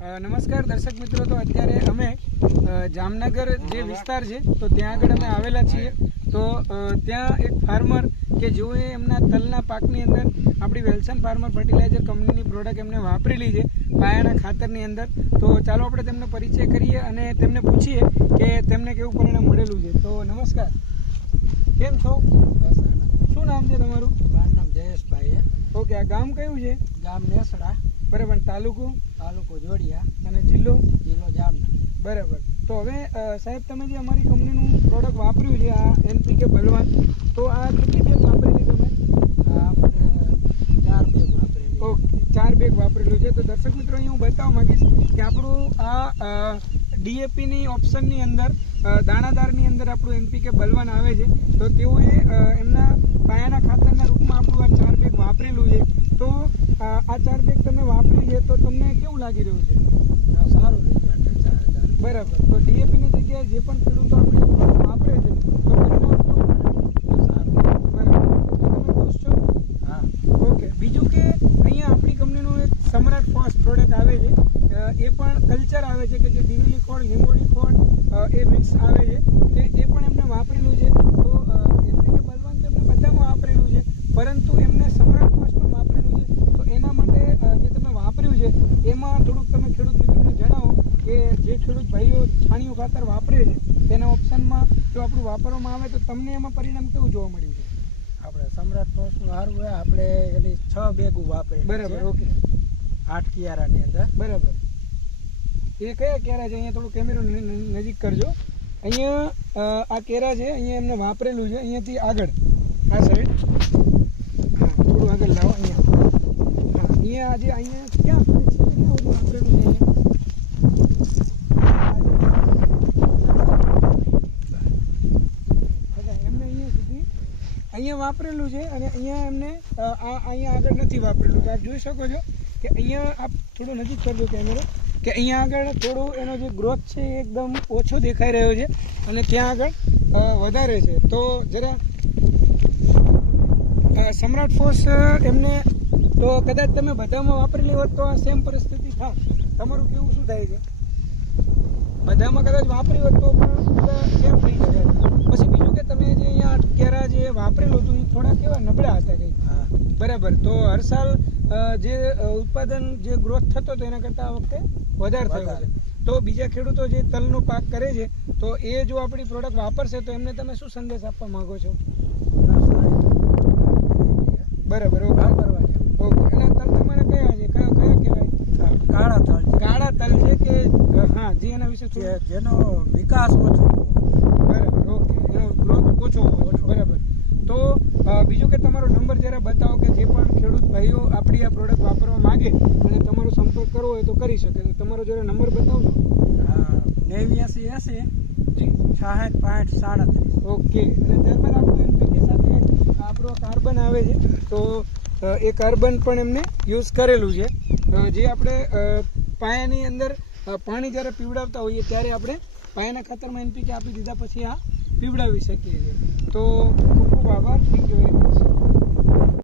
નમસ્કાર દર્શક મિત્રો, તો અત્યારે અમે જામનગર જે વિસ્તાર છે તો ત્યાં આગળ અમે આવેલા છીએ. તો ત્યાં એક ફાર્મર કે જેઓએ એમના તલના પાકની અંદર આપણી વેલ્સન ફાર્મર ફર્ટિલાઇઝર કંપનીની પ્રોડક્ટ એમને વાપરેલી છે પાયાના ખાતરની અંદર. તો ચાલો આપણે તેમનો પરિચય કરીએ અને તેમને પૂછીએ કે તેમને કેવું પરિણામ મળેલું છે. તો નમસ્કાર, કેમ છો? શું નામ છે તમારું? મારું નામ જયેશભાઈ. ઓકે, આ ગામ કયું છે? ગામ નેસડા, બરાબર. તાલુકો જોડિયા અને જિલ્લો જામનગર. બરાબર. તો હવે સાહેબ, તમે જે અમારી કંપનીનું પ્રોડક્ટ વાપર્યું છે આ NPK બલવાન, તો આ કેટલી બેગ વાપરેલી તમે? આપણે 4 બેગ વાપરેલી. ઓકે, 4 બેગ વાપરેલું છે. તો દર્શક મિત્રો, અહીં હું બતાવવા માંગીશ કે આપણું આ DAPની ઓપ્શનની અંદર દાણાદારની અંદર આપણું NPK બલવાન આવે છે. તો તેઓએ એમના પાયાના ખાતરના રૂપમાં આપણું આ 4 બેગ વાપરેલું છે. તો આ 4 બેગ તમે વાપરી છે તો તમને કેવું લાગી રહ્યું છે? સારું રિઝલ્ટ. બરાબર. તો DAPની જગ્યાએ જે પણ ખેડૂતો આપણી વાપરે છે તો પરિણામ કેવું મળે? સારું. બરાબર. તમે ખુશ છો? હા. ઓકે. બીજું કે અહીંયા આપણી કંપનીનું એક સમ્રાટ ફર્સ્ટ પ્રોડક્ટ આવે છે, એ પણ કલ્ચર આવે છે કે જે દિવેલી ખોળ, લીંબોડી ખોળ એ મિક્સ આવે છે, કે એ પણ એમને વાપરેલું છે. તો NPK બલવાન તો એમને બધામાં વાપરેલું છે, પરંતુ એમને સમ્રાટ ફર્સ્ટ પણ વાપરેલું છે. તો એના માટે જે તમે વાપર્યું છે એમાં થોડુંક તમે ખેડૂત મિત્રોને જણાવો કે જે ખેડૂત ભાઈઓ છાણિયું ખાતર વાપરે છે તેના ઓપ્શનમાં જો આપણું વાપરવામાં આવે તો તમને એમાં પરિણામ કેવું જોવા મળ્યું છે? આપણે સમ્રાટ પોસ્ટનું સારું હોય. આપણે એની 6 બેગો વાપરી. બરાબર. ઓકે. 8 કિયારાની અંદર. બરાબર. એ કયા કેરા છે? અહીંયા થોડું કેમેરો નજીક કરજો. અહીંયા આ કેરા છે, અહીંયા એમને વાપરેલું છે. અહીંયાથી આગળ આ સાઈડ, હા, થોડું આગળ લાવો. અહીંયા, હા, અહીંયા આજે અહીંયા ક્યાં સુધી છે? ક્યાં સુધી વાપરેલું છે? એમને અહીંયા સુધી અહીંયા વાપરેલું છે અને અહીંયા એમને અહીંયા આગળ નથી વાપરેલું. તો આપ જોઈ શકો છો કે અહીંયા આપ થોડું નજીક કરજો કેમેરો, કે અહીંયા આગળ થોડું એનો જે ગ્રોથ છે એ એકદમ ઓછો દેખાઈ રહ્યો છે અને ત્યાં આગળ વધારે છે. તો જરા સમ્રાટ ફોર્સ એમને તો કદાચ તમે બધામાં વાપરેલી હોત તો આ સેમ પરિસ્થિતિ થાય. તમારું કેવું શું થાય છે? બધામાં કદાચ વાપરી હોત તો પણ બધા સેમ થઈ શકે. પછી બીજું કે તમે જે અહીંયા કેરા જે વાપરેલું હતું એ થોડા કેવા નબળા હતા કંઈક. હા. બરાબર. તો હર સાલ જે ઉત્પાદન જે ગ્રોથ થતો હતો એના કરતાં આ વખતે વધારે થયો છે. તો બીજા ખેડૂતો જે તલનો પાક કરે છે તો એ જો આપણી પ્રોડક્ટ વાપરશે તો એમને તમે શું સંદેશ આપવા માંગો છો? બરાબર. ઓકે. ઓકે. અને તલ તમારે કયા છે? કયા કહેવાય? કાળા તલ. કાળા તલ છે કે હા, જે એના વિશે જેનો વિકાસ ઓછો. બરાબર. ઓકે. એનો ગ્રોથ ઓછો. બરાબર. તો બીજું કે તમારો નંબર જરા બતાવો કે જે પણ ખેડૂત ભાઈઓ આપણી આ પ્રોડક્ટ વાપરવા માંગે અને તમારો સંપર્ક કરવો હોય તો કરી શકે. તો તમારો જરા નંબર બતાવશો? 8980 જી. 66 ઓકે. અને ત્યારબાદ આપણું NPK સાથે આપણો કાર્બન આવે છે, તો એ કાર્બન પણ એમને યુઝ કરેલું છે. જે આપણે પાયાની અંદર પાણી જ્યારે પીવડાવતા હોઈએ ત્યારે આપણે પાયાના ખાતરમાં NPK આપી દીધા પછી આ પીવડાવી શકીએ છીએ. તો ખૂબ ખૂબ આભાર. Thank you very much.